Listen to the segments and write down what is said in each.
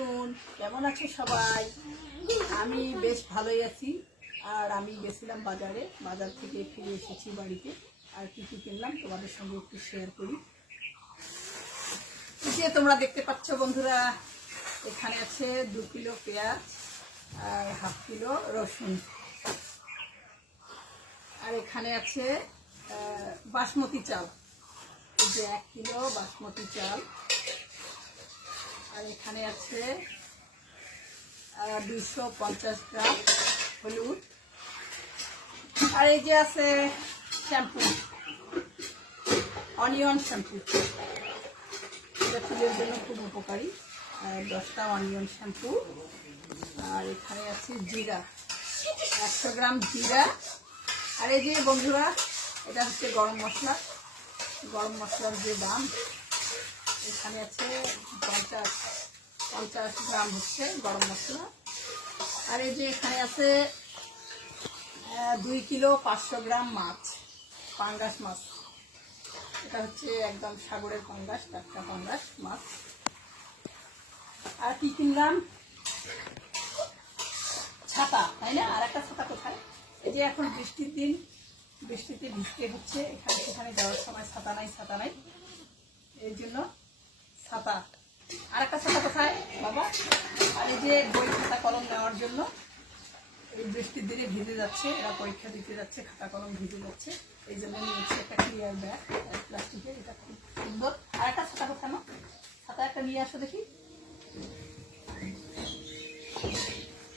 Afternoon কেমন আছো সবাই? আমি বেশ ভালোই আছি। আর আমি গেছিলাম বাজারে। বাজার থেকে ফিরে এসেছি বাড়িতে। আর কি কি কিনলাম তোমাদের সঙ্গে একটু শেয়ার করি। যে তোমরা দেখতে পাচ্ছ বন্ধুরা, এখানে আছে দু কিলো পেঁয়াজ আর হাফ কিলো রসুন। আর এখানে আছে বাসমতি চাল। যে এক কিলো বাসমতি চাল। আর এখানে আছে দুইশো পঞ্চাশ গ্রাম হলুদ। আর এই যে আছে শ্যাম্পু, অনিয়ন শ্যাম্পু। এটা চুলের জন্য খুব উপকারী। দশটা অনিয়ন শ্যাম্পু। আর এখানে আছে জিরা, একশো গ্রাম জিরা। আর এই যে বন্ধুরা, এটা হচ্ছে গরম মশলা। গরম মশলার যে দাম, এখানে আছে পঞ্চাশ। পঞ্চাশ গ্রাম হচ্ছে গরম মশলা। আর এই যে এখানে আছে দুই কিলো পাঁচশো গ্রাম মাছ, পাঙ্গাস মাছ। এটা হচ্ছে একদম সাগরের পাঙ্গাস, টাটকা পাঙ্গাস মাছ। আর কি কিনলাম? ছাতা, তাই না? আর একটা ছাতা কোথায়? এই যে এখন বৃষ্টির দিন, বৃষ্টিতে ভিজতে হচ্ছে, এখানে সেখানে যাওয়ার সময় ছাতা নাই ছাতা নাই। এই জন্য ছাতা। আর একটা ছাতা কোথায়? বাবা আর এই যে বই খাতা কলম নেওয়ার জন্য এই বৃষ্টির দিনে ভিজে যাচ্ছে, এরা পরীক্ষা দিতে যাচ্ছে, খাতা কলম ভিজে যাচ্ছে। এই জন্য নিয়েছি একটা ক্লিয়ার ব্যাগ প্লাস্টিকের এটা খুব সুন্দর। আর একটা ছাতা কোথায় না ছাতা একটা নিয়ে আসো দেখি।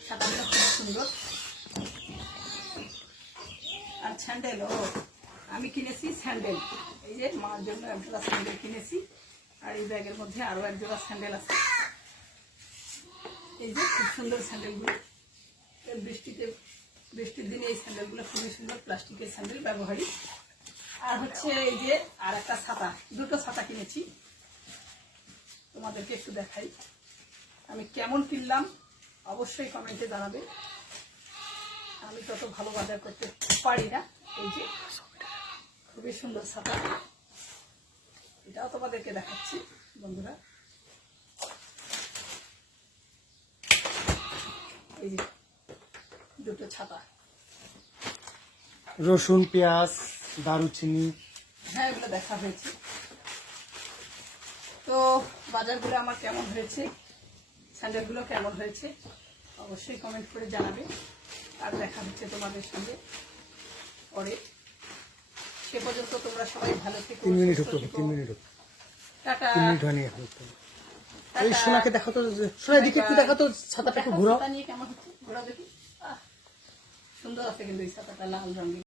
ছাতাগুলো খুব সুন্দর। আর স্যান্ডেল ও, আমি কিনেছি স্যান্ডেল এই যে মার জন্য এক জোড়া স্যান্ডেল কিনেছি। এই ব্যাগের মধ্যে আরও এক জোড়া স্যান্ডেল আছে। এই যে খুব সুন্দর স্যান্ডেলগুলো। বৃষ্টিতে, বৃষ্টির দিনে এই স্যান্ডেলগুলো খুবই সুন্দর প্লাস্টিকের স্যান্ডেল ব্যবহারী আর হচ্ছে এই যে আর একটা ছাতা, দুটো ছাতা কিনেছি। তোমাদেরকে একটু দেখাই। আমি কেমন কিনলাম, অবশ্যই কমেন্টে জানাবে। আমি তত ভালো বাজার করতে পারি না। এই যে খুবই সুন্দর ছাতা। এটাও তোমাদেরকে দেখাচ্ছি বন্ধুরা। এই যে দুটো ছাতা রসুন পেঁয়াজ দারুচিনি। হ্যাঁ এগুলো দেখা হয়েছে। তো বাজারগুলো আমার কেমন হয়েছে? স্যান্ডেলগুলো কেমন হয়েছে? অবশ্যই কমেন্ট করে জানাবে। আর দেখা হচ্ছে তোমাদের সঙ্গে পরে। সে পর্যন্ত তোমরা সবাই ভালো থেকো তিন মিনিট তিন মিনিট টাটা। তিন মিনিট হয়নি এখন এই সোনাকে দেখো তো সোনা দিকে একটু দেখো তো ছাতাটা একটু ঘোরাও। কেমন হচ্ছে? ঘোরাও দেখি। আহ, সুন্দর আছে কিন্তু এই ছাতাটা লাল রঙের।